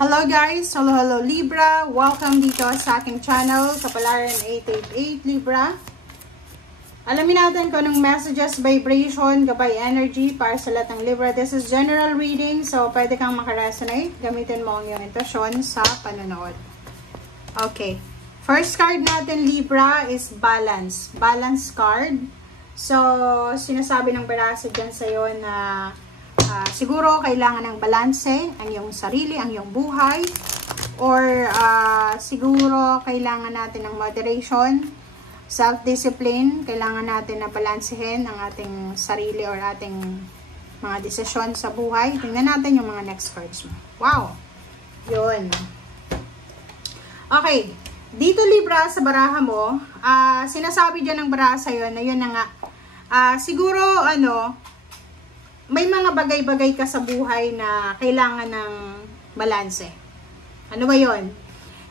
Hello guys! Hello Libra! Welcome dito sa aking channel, Kapalaran 888 Libra. Alamin natin kung anong messages, vibration, gabay energy para sa lahat ng Libra. This is general reading, so pwede kang makaresonate. Gamitin mo ang iyong intuition sa panonood. Okay. First card natin, Libra, is balance. Balance card. So, sinasabi ng baraso dyan sa'yo na siguro kailangan ng balanse ang iyong sarili, ang iyong buhay, or siguro kailangan natin ng moderation, self-discipline, kailangan natin na balansehin ang ating sarili or ating mga desisyon sa buhay. Tingnan natin yung mga next cards mo. Wow! Yun. Okay. Dito Libra, sa baraha mo, sinasabi dyan ng baraha sa'yo na yun na nga, siguro may mga bagay-bagay ka sa buhay na kailangan ng balanse. Ano ba yun?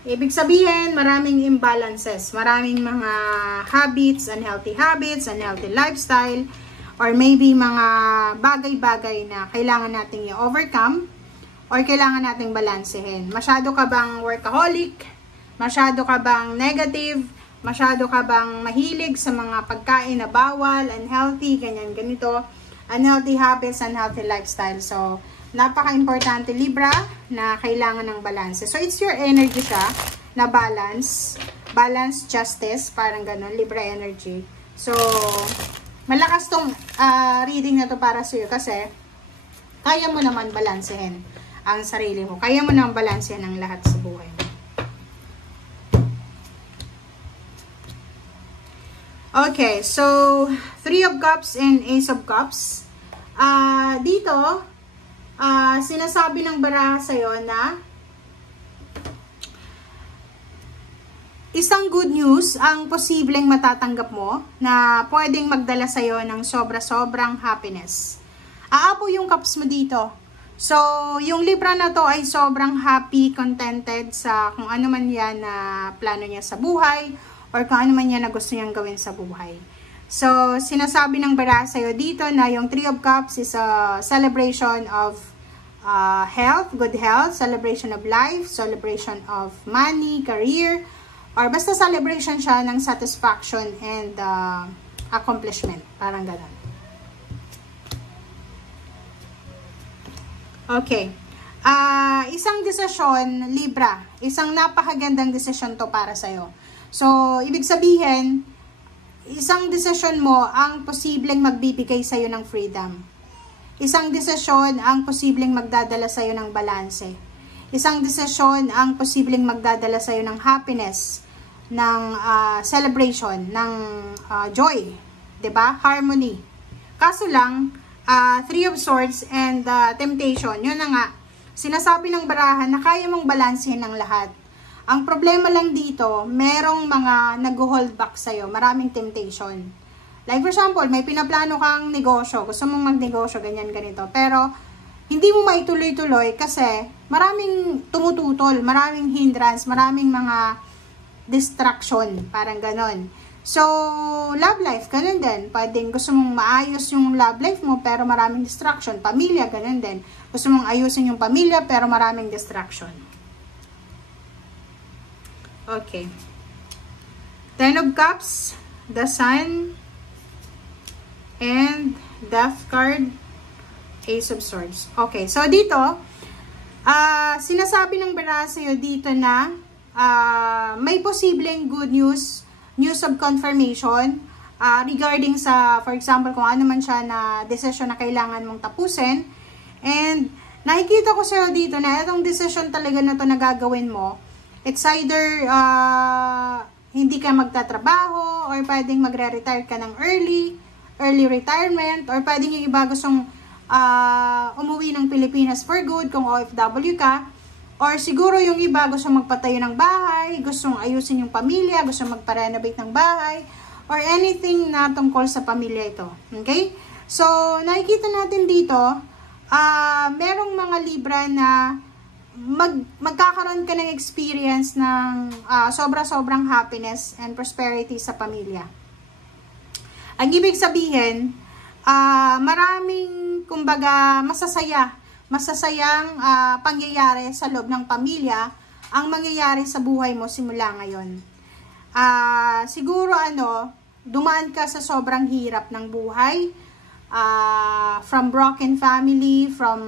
Ibig sabihin, maraming imbalances. Maraming mga habits, unhealthy lifestyle, or maybe mga bagay-bagay na kailangan nating i-overcome or kailangan nating balansehin. Masyado ka bang workaholic? Masyado ka bang negative? Masyado ka bang mahilig sa mga pagkain na bawal, unhealthy, ganyan, ganito? Unhealthy habits, unhealthy lifestyle. So, napaka-importante Libra na kailangan ng balance. So, it's your energy siya na balance. Balance, justice, parang ganun, Libra energy. So, malakas tong reading na to para sa'yo kasi kaya mo naman balansehin ang sarili mo. Kaya mo naman balansehin ang lahat sa buhay mo. Okay, so, 3 of Cups and Ace of Cups. Dito, sinasabi ng baraha sa'yo na isang good news ang posibleng matatanggap mo na pwedeng magdala sa'yo ng sobra-sobrang happiness. Aapo yung cups mo dito. So, yung Libra na to ay sobrang happy, contented sa kung ano man yan na plano niya sa buhay or kung ano man yan na gusto niyang gawin sa buhay. So, sinasabi ng baraha sa'yo dito na yung 3 of Cups is a celebration of health, good health, celebration of life, celebration of money, career, or basta celebration siya ng satisfaction and accomplishment. Parang ganun. Okay. Isang desisyon, Libra, isang napakagandang desisyon to para sa'yo. So, ibig sabihin, isang desisyon mo ang posibleng magbibigay sa'yo ng freedom. Isang desisyon ang posibleng magdadala sa'yo ng balanse. Isang desisyon ang posibleng magdadala sa'yo ng happiness, ng celebration, ng joy, 'di ba? Harmony. Kaso lang, 3 of Swords and temptation, yun na nga, sinasabi ng baraha na kaya mong balansehin ang lahat. Ang problema lang dito, merong mga nag-hold back sa'yo, maraming temptation. Like for example, may pinaplano kang negosyo, gusto mong magnegosyo, ganyan, ganito. Pero, hindi mo maituloy-tuloy kasi maraming tumututol, maraming hindrance, maraming mga distraction, parang ganon. So, love life, ganun din. Pwedeng gusto mong maayos yung love life mo, pero maraming distraction. Pamilya, ganun din. Gusto mong ayusin yung pamilya, pero maraming distraction. Okay. 10 of Cups, the Sun, and Death card, Ace of Swords. Okay, so dito, sinasabi ng baraha sa'yo dito na may posibleng good news, news of confirmation, regarding sa, for example, kung ano man siya na decision na kailangan mong tapusin. And nakikita ko sa'yo dito na itong decision talaga na ito na gagawin mo, it's either hindi ka magtatrabaho or pwedeng magre-retire ka ng early retirement, or pwedeng yung iba gustong umuwi ng Pilipinas for good kung OFW ka, or siguro yung iba gustong magpatayo ng bahay, gustong ayusin yung pamilya, gustong magpa-renovate ng bahay, or anything na tungkol sa pamilya ito. Okay? So, nakikita natin dito, merong mga Libra na magkakaroon ka ng experience ng sobra-sobrang happiness and prosperity sa pamilya. Ang ibig sabihin, maraming, kumbaga, masasaya masasayang pangyayari sa loob ng pamilya ang mangyayari sa buhay mo simula ngayon. Siguro dumaan ka sa sobrang hirap ng buhay, from broken family, from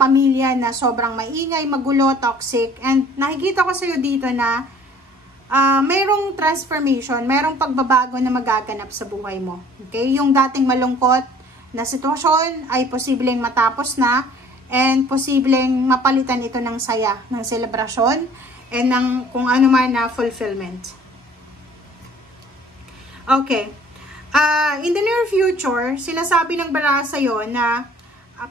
pamilya na sobrang maingay, magulo, toxic, and nakikita ko sa'yo dito na mayroong transformation, mayroong pagbabago na magaganap sa buhay mo. Okay? Yung dating malungkot na sitwasyon ay posibleng matapos na, and posibleng mapalitan ito ng saya, ng selebrasyon, and ng kung ano man na fulfillment. Okay. In the near future, sinasabi ng baraha sa'yo na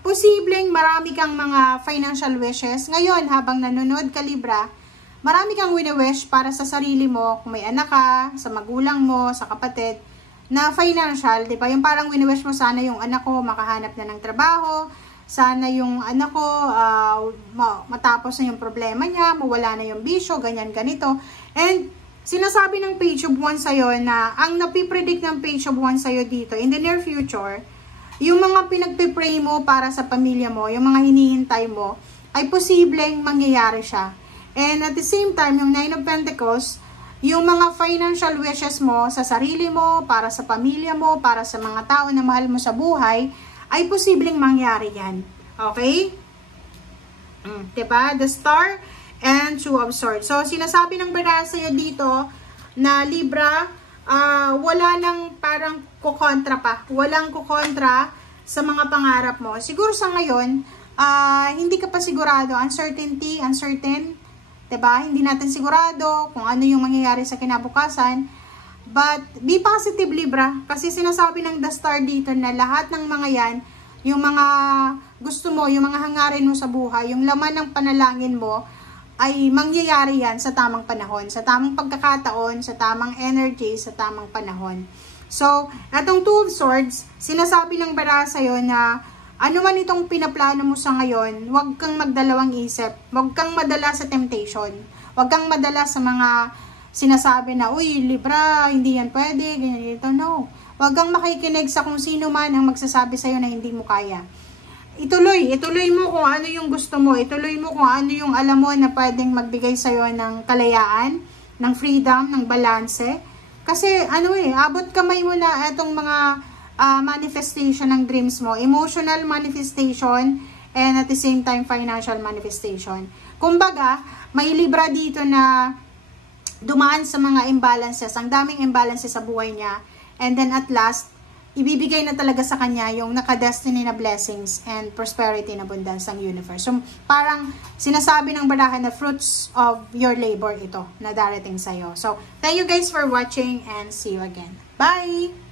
posibleng marami kang mga financial wishes. Ngayon, habang nanonood ka, Libra, marami kang wini-wish para sa sarili mo, kung may anak ka, sa magulang mo, sa kapatid, na financial, di ba? Yung parang wini-wish mo, sana yung anak ko makahanap na ng trabaho, sana yung anak ko matapos na yung problema niya, mawala na yung bisyo, ganyan, ganito. And sinasabi ng Page of Wands sa'yo na ang napipredict ng Page of Wands sa'yo dito, in the near future, yung mga pinagpipray mo para sa pamilya mo, yung mga hinihintay mo, ay posibleng mangyayari siya. And at the same time, yung Nine of Pentacles, yung mga financial wishes mo sa sarili mo, para sa pamilya mo, para sa mga tao na mahal mo sa buhay, ay posibleng mangyari yan. Okay? Diba? The Star and Two of Swords. So, sinasabi ng baraha sa'yo dito na Libra, wala nang parang kukontra pa. Walang kukontra sa mga pangarap mo. Siguro sa ngayon, hindi ka pa sigurado. Uncertain. Diba? Hindi natin sigurado kung ano yung mangyayari sa kinabukasan. But, be positive, Libra. Kasi sinasabi ng The Star dito na lahat ng mga yan, yung mga gusto mo, yung mga hangarin mo sa buhay, yung laman ng panalangin mo, ay mangyayari yan sa tamang panahon, sa tamang pagkakataon, sa tamang energy, sa tamang panahon. So, atong Two of Swords, sinasabi ng baraha sa'yo na ano man itong pinaplano mo sa ngayon, huwag kang magdalawang isip, huwag kang madala sa temptation, huwag kang madala sa mga sinasabi na, uy, Libra, hindi yan pwede, ganyan dito. No, huwag kang makikinig sa kung sino man ang magsasabi sa'yo na hindi mo kaya. Ituloy mo kung ano yung gusto mo. Ituloy mo kung ano yung alam mo na pwedeng magbigay sa'yo ng kalayaan, ng freedom, ng balanse. Kasi abot kamay mo na itong mga manifestation ng dreams mo. Emotional manifestation and at the same time financial manifestation. Kumbaga, may Libra dito na dumaan sa mga imbalances. Ang daming imbalances sa buhay niya. And then at last, ibibigay na talaga sa kanya yung naka-destiny na blessings and prosperity na abundance ng universe. So, parang sinasabi ng baraha na fruits of your labor ito na darating sa'yo. So, thank you guys for watching and see you again. Bye!